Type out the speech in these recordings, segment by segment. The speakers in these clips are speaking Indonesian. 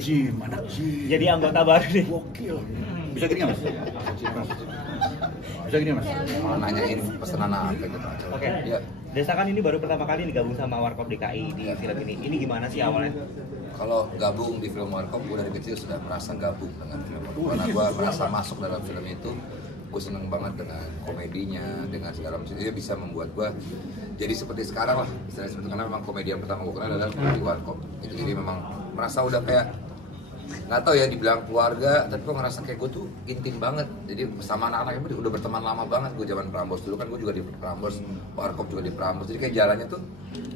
anak gym. Jadi anggota baru nih. Gokil. Bisa gini nggak mas? Bisa gini mas? Mau nanyain pesanan apa gitu. Oke. Ya. Desta kan ini baru pertama kali digabung sama Warkop DKI di film ini. Ini gimana sih awalnya? Kalau gabung di film Warkop, gue dari kecil sudah merasa gabung dengan film Warkop. Karena gue merasa masuk dalam film itu, gue seneng banget dengan komedinya, dengan segala macam. Dia bisa membuat gue jadi seperti sekarang lah. Istilahnya seperti karena memang komedi yang pertama gue kenal adalah di Warkop. Jadi memang merasa udah kayak nggak tahu ya dibilang keluarga, tapi gue ngerasa kayak gue tuh intim banget. Jadi sama anak-anaknya udah berteman lama banget. Gue zaman Prambors dulu kan, gue juga di Prambors, Warkop juga di Prambors. Jadi kayak jalannya tuh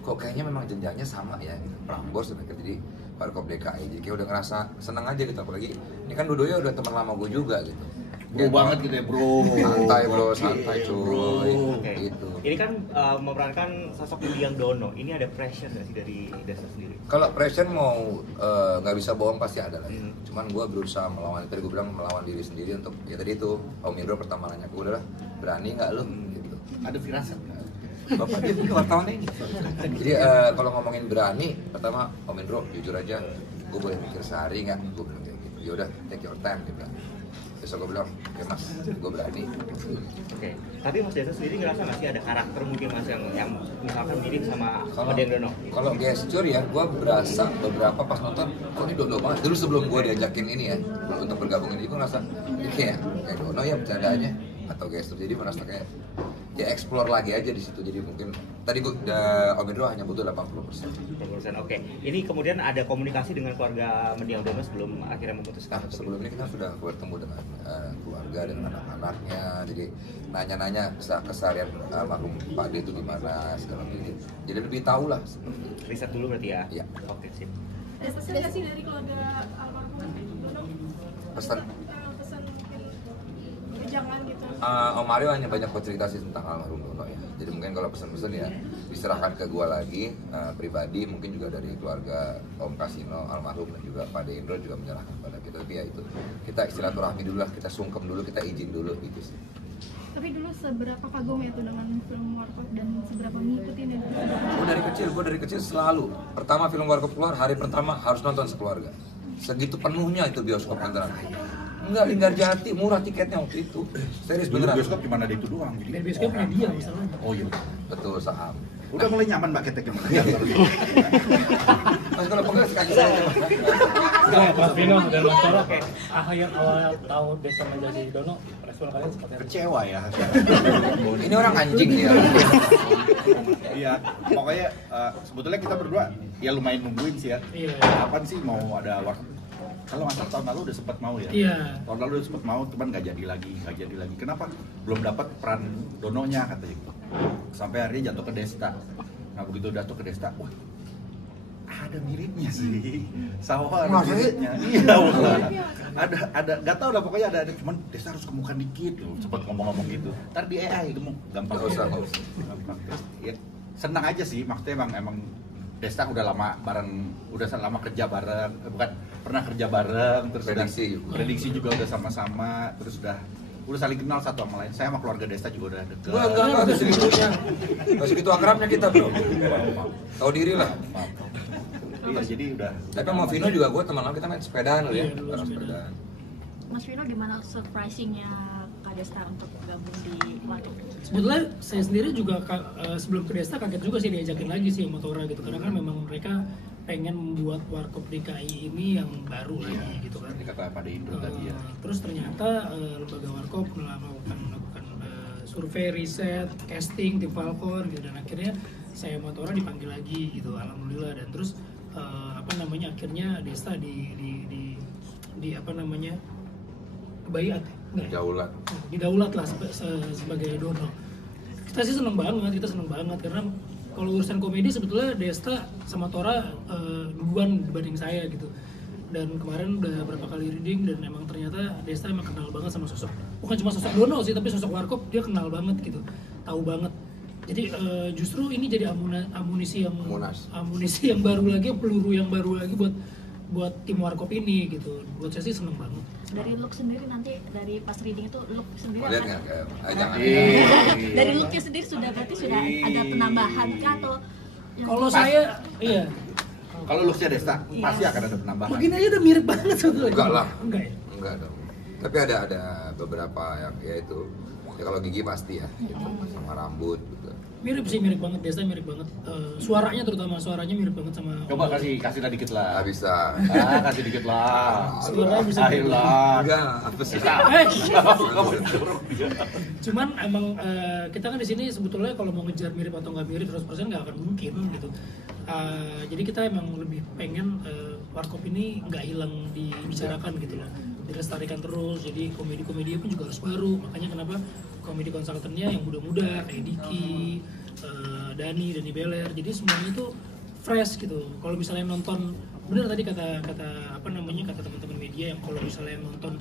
kok kayaknya memang jenjangnya sama ya gitu. Prambors jadi Warkop DKI. Jadi kayak udah ngerasa seneng aja gitu. Apalagi ini kan dua-duanya udah teman lama gue juga gitu. Bro banget gitu ya bro. Santai bro, santai cuy. Oke. Gitu. Ini kan memerankan sosok Mendiang Dono. Ini ada pressure nggak sih dari Desta sendiri? Kalau pressure mau nggak bisa bohong pasti ada lah. Cuman gue berusaha melawan, tadi gue bilang melawan diri sendiri untuk ya tadi itu Om Indro pertama nanya gue udah berani nggak lu? Gitu. Ada firasat. Bapak dia punya wartawan ini. Jadi kalau ngomongin berani, pertama Om Indro jujur aja, gue boleh mikir sehari nggak? Gue bilang kayak gitu. Yaudah, take your time gitu. Besok gue bilang, oke mas, gue berani. Oke. Tapi Mas Desta sendiri ngerasa nggak sih ada karakter mungkin Mas yang misalkan mirip sama Mendiang Dono? Kalau gesture ya, gue berasa beberapa pas nonton, kok ini Dono banget. Dulu sebelum gue diajakin ini ya, untuk bergabung ini, gue ngerasa ini kayak Dono ya bercandaannya atau gesture. Jadi merasa kayak ya explore lagi aja di situ. Jadi mungkin tadi gue Om Indro hanya butuh 80%. 80%. Oke. Ini kemudian ada komunikasi dengan keluarga Mendiang Dono sebelum akhirnya memutuskan. Nah, sebelum ini kita sudah bertemu dengan keluarga dan anak-anaknya. Jadi nanya-nanya keseharian almarhum Pak D itu di mana segala macam. Jadi lebih tahu lah. Riset dulu berarti ya? Iya. Oke, sip. Ada pesan nggak sih dari keluarga almarhum Dono? Pesan Pesan mungkin jangan gitu. Om Mario hanya banyak bercerita sih tentang almarhum Dono ya. Jadi mungkin kalau pesan-pesan ya diserahkan ke gua lagi pribadi, mungkin juga dari keluarga Om Kasino almarhum dan juga Pak De Indro juga menyerahkan pada kita. Tapi ya itu kita silaturahmi dulu lah, kita sungkem dulu, kita izin dulu gitu sih. Tapi dulu seberapa kagum ya tuh dengan film Warkop dan seberapa ngikutin ya? Gue dari kecil selalu pertama film Warkop keluar hari pertama harus nonton sekeluarga. Segitu penuhnya itu bioskop antara. Enggak, Linggarjati murah tiketnya waktu itu. Serius Dulu beneran. bioskop cuma ada itu doang. Jadi Bioskop punya dia misalnya. Oh iya. Betul saham. Udah mulai nyaman Mbak ketek yang Mas kalau pegang kaki saya. Mas Vino dan Mas Toro, yang awal tahu Desta menjadi Dono, respon kalian seperti apa? kecewa ya. Ini orang anjing dia. Iya, pokoknya sebetulnya kita berdua ya lumayan nungguin sih ya. Iya. Kapan sih mau ada Warkop? Kalau nggak salah tahun lalu udah sempat mau ya. Iya. Tahun lalu udah sempat mau, cuman nggak jadi lagi. Kenapa? Belum dapat peran Dononya katanya gitu. Sampai akhirnya jatuh ke Desta. Nah begitu jatuh ke Desta, wah ada miripnya sih. Sawah ada miripnya. Iya, ada nggak tahu lah pokoknya ada cuman Desta harus kemukan dikit loh. Sempat ngomong-ngomong gitu. Ntar di AI gemuk gampang. Nggak usah. Gampang. Terus ya senang aja sih, maksudnya emang Desta udah lama kerja bareng, bukan pernah kerja bareng, terus prediksi juga udah sama-sama, terus udah saling kenal satu sama lain. Saya sama keluarga Desta juga udah deket. Enggak segitunya. Enggak segitu akrabnya kita, bro. Tahu diri lah. Iya, jadi udah. Tapi sama Vino juga gue teman lama kita main sepedaan loh ya. Sepedaan. Mas Vino gimana surprisingnya Kak Desta untuk gabung di Warkop? Sebetulnya saya sendiri juga sebelum ke Desta kaget juga sih diajakin lagi sih sama Tora gitu, karena kan memang mereka pengen membuat Warkop DKI ini yang baru lagi gitu kan. Dikata pada Indo tadi ya. Terus ternyata lembaga Warkop melakukan survei, riset, casting tim Falcon gitu, dan akhirnya saya sama Tora dipanggil lagi gitu, alhamdulillah. Dan terus akhirnya Desta bayat didaulat lah sebagai Dono. Kita seneng banget karena kalau urusan komedi sebetulnya Desta sama Tora duluan dibanding saya gitu. Dan kemarin udah berapa kali reading dan emang ternyata Desta emang kenal banget sama sosok, bukan cuma sosok Dono sih, tapi sosok Warkop dia kenal banget gitu, tahu banget. Jadi justru ini jadi amunisi yang baru lagi, peluru yang baru lagi buat tim Warkop ini gitu. Buat saya sih seneng banget. Dari look sendiri nanti dari pas reading itu look sendiri Lihat akan nggak? Jangan. dari looknya sendiri sudah ada penambahan kah atau Kalau saya Kalau looknya Desta pasti akan ada penambahan. Begini aja udah mirip banget sebetulnya. Enggak lah. Enggak ya? Enggak dong. Tapi ada beberapa yang ya itu. Ya kalau gigi pasti ya, gitu. Sama rambut gitu. Mirip sih, mirip banget. Desta mirip banget. Suaranya terutama, suaranya mirip banget sama. Coba kasih lah dikit lah. Nggak bisa. Kasih dikit lah. Suaranya bisa. Ayolah. Enggak, apa sih? Cuman emang kita kan di sini sebetulnya kalau mau ngejar mirip atau nggak mirip 100% nggak akan mungkin gitu. Jadi kita emang lebih pengen Warkop ini nggak hilang dibicarakan gitu loh, dilestarikan terus. Jadi komedi-komedi pun juga harus baru. Makanya kenapa komedi konsultannya yang muda-muda kayak Diki, Dani Beler. Jadi semuanya itu fresh gitu. Kalau misalnya nonton, bener tadi kata teman-teman media yang kalau misalnya nonton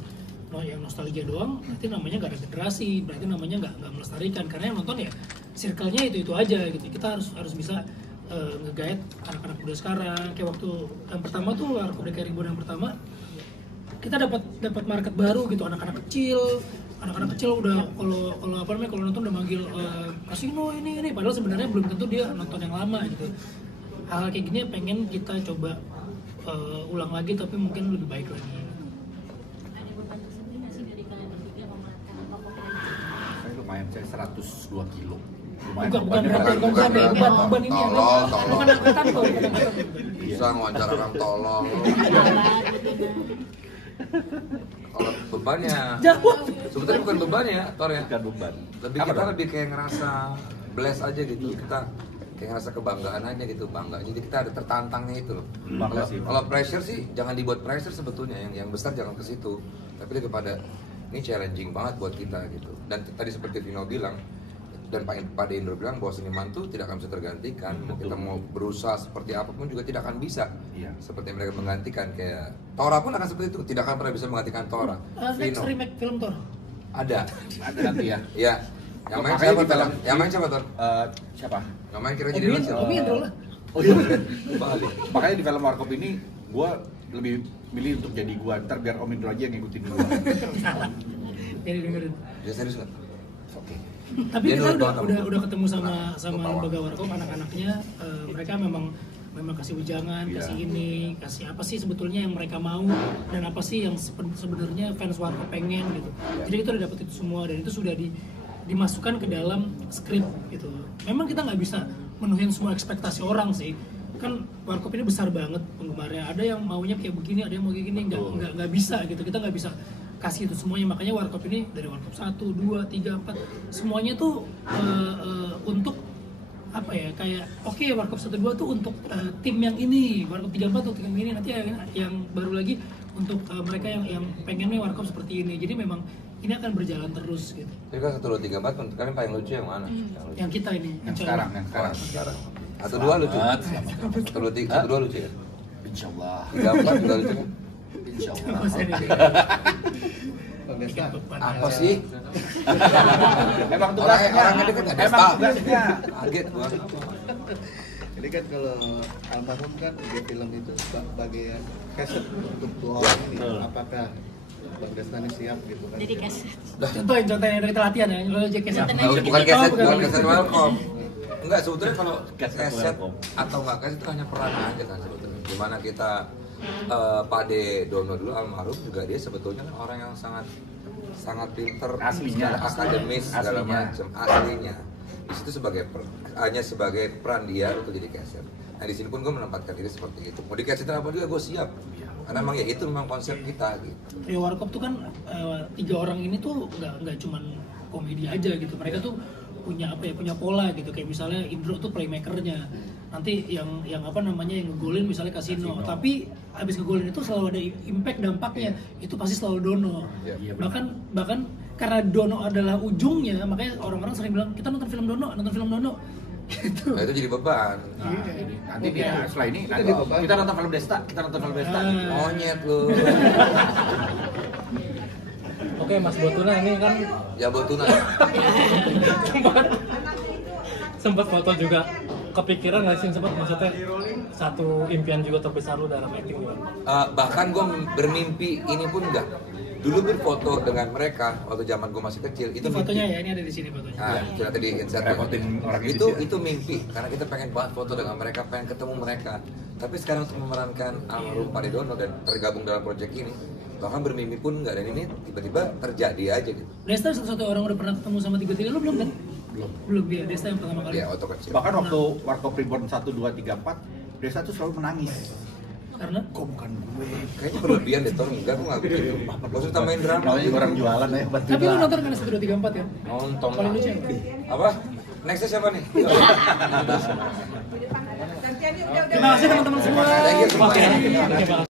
yang nostalgia doang, berarti namanya nggak ada generasi, berarti namanya nggak melestarikan. Karena yang nonton ya circle-nya itu aja gitu. Kita harus bisa nge-guide anak-anak muda sekarang. Kayak waktu yang pertama tuh Warkop DKI Reborn yang pertama, kita dapat market baru gitu, anak-anak kecil udah kalau nonton udah manggil kasino ini padahal sebenarnya belum tentu dia nonton yang lama gitu. Hal kayak gini pengen kita coba ulang lagi tapi mungkin lebih baik lagi. Ada beban tersendiri nggak sih dari kalian bertiga memerankan apa Saya lumayan, saya 102 kilo. Lumayan Bukan bebannya. beban ini ya. Tolong. Bukan angkatan kok. Bisa ngewawancara orang tolong. Kalau bebannya, Jawab. sebetulnya bukan beban ya, Tor ya. Bukan beban. Lebih Apa kita dong? lebih kayak ngerasa bless aja gitu. Kita kayak ngerasa kebanggaan aja gitu, bangga. Jadi kita ada tertantangnya itu loh. Bangga sih. Kalau pressure sih jangan dibuat pressure sebetulnya, yang besar jangan ke situ. Tapi lebih kepada ini challenging banget buat kita gitu. Dan tadi seperti Vino bilang dan Pak Indro bilang bahwa seniman tuh tidak akan bisa tergantikan. Mau kita mau berusaha seperti apapun juga tidak akan bisa. Iya. Seperti mereka menggantikan kayak Tora pun akan seperti itu, tidak akan pernah bisa menggantikan Tora. Next remake film Thor. Ada. Ada nanti ya. Iya. Yang main Makanya siapa di Tor? film- Yang main siapa Tor? Siapa? Yang main kira jadi lucu. Omi Indro lah. Oh iya. Balik. Makanya di film Warkop ini gue lebih milih untuk jadi gue, ntar biar Om Indro aja yang ngikutin gue. Jadi dengerin. Ya serius nggak? Oke. Tapi Dia kita nurut banget udah ketemu sama Ketawa. lembaga Warkop, anak-anaknya mereka memang kasih ujangan, Iya. kasih ini, kasih apa sih sebetulnya yang mereka mau dan apa sih yang sebenarnya fans Warkop pengen gitu. Jadi kita udah dapet itu semua dan itu sudah dimasukkan ke dalam skrip gitu. Memang kita nggak bisa menuhin semua ekspektasi orang sih. Kan Warkop ini besar banget penggemarnya. Ada yang maunya kayak begini, ada yang mau kayak gini, nggak bisa gitu. Kita nggak bisa kasih itu semuanya. Makanya Warkop ini dari Warkop 1, 2, 3, 4 semuanya tuh untuk apa ya, kayak oke, Warkop 1, 2 tuh untuk tim yang ini, Warkop 3, 4 untuk tim ini, nanti yang baru lagi untuk mereka yang pengennya Warkop seperti ini. Jadi memang ini akan berjalan terus gitu. Tapi kan 1, 2, 3, 4 kalian paling lucu yang mana? Yang kita ini Yang cewek. sekarang. Sekarang. 1, 2 lucu. 1, 2, 3, 1, 2 lucu ya? Insya Allah. 3, 4 juga lucu kan? Insya Nggak Allah. usah di- Desta, Apa sih? Emang Orangnya tugasnya. deket nggak Emang Desta? tugasnya. Kaget gua. ini kan kalau almarhum kan di film itu bagian kaset untuk dua orang ini. Apakah Bang Desta ini siap gitu kan? Jadi kaset. Contohin dari kita latihan ya, kalau jadi keset. Bukan keset, bukan keset welcome. Enggak, sebetulnya kalau Keset keset welcome. atau enggak keset itu hanya peran aja kan sebetulnya. Dimana kita Pade Dono dulu almarhum juga dia sebetulnya kan orang yang sangat pinter, Aslinya. secara akademis segala Aslinya. macam aslinya. Di situ hanya sebagai peran dia untuk jadi keset. Nah di sini pun gue menempatkan diri seperti itu. Mau di keset apa juga gue siap. Karena emang ya itu memang konsep kita gitu. Trio Warkop tuh kan 3 orang ini tuh nggak cuman komedi aja gitu. Mereka tuh punya pola gitu. Kayak misalnya Indro tuh playmakernya. Nanti yang ngegolin misalnya Kasino. Tapi habis ngegolin itu selalu ada impact dampaknya. Itu pasti selalu Dono. Iya, Bahkan karena Dono adalah ujungnya, makanya orang-orang sering bilang kita nonton film Dono gitu. Nah itu jadi beban. Nah, ini nanti dia setelah ini Kita nanti dibeban. kita nonton film Desta, Monyet lu. Oke Mas Botuna ini kan Ya Botuna. sempat foto juga, kepikiran nggak sih sempat maksudnya satu impian juga terbesar lu dalam acting juga? Bahkan gue bermimpi ini pun enggak. Dulu berfoto dengan mereka waktu zaman gue masih kecil Itu fotonya ya, ini ada di sini fotonya. Nah, itu nanti di insert Repotin orang itu mimpi karena kita pengen banget foto dengan mereka, pengen ketemu mereka. Tapi sekarang untuk memerankan almarhum Pak Dono dan tergabung dalam proyek ini, bahkan bermimpi pun nggak, dan ini tiba-tiba terjadi aja gitu. Desta satu-satu orang udah pernah ketemu sama tiga-tiga, lu belum kan? Belum ya, Desta yang pertama kali. Ya, waktu kecil. Bahkan waktu Warkop Reborn 1, 2, 3, 4, Desa tuh selalu menangis. Karena Kok bukan gue? Kayaknya berlebihan deh, Ton. Enggak, gue nggak begitu. Gak usah tambahin drama. Namanya orang jualan ya, bantu tapi lu lah. nonton kan 1, 2, 3, 4 ya? Nonton Paling lah. lucu yang Apa? Nextnya siapa nih? Terima kasih teman-teman semua. Thank you semua. Oke, oke, Bang.